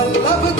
Vallabh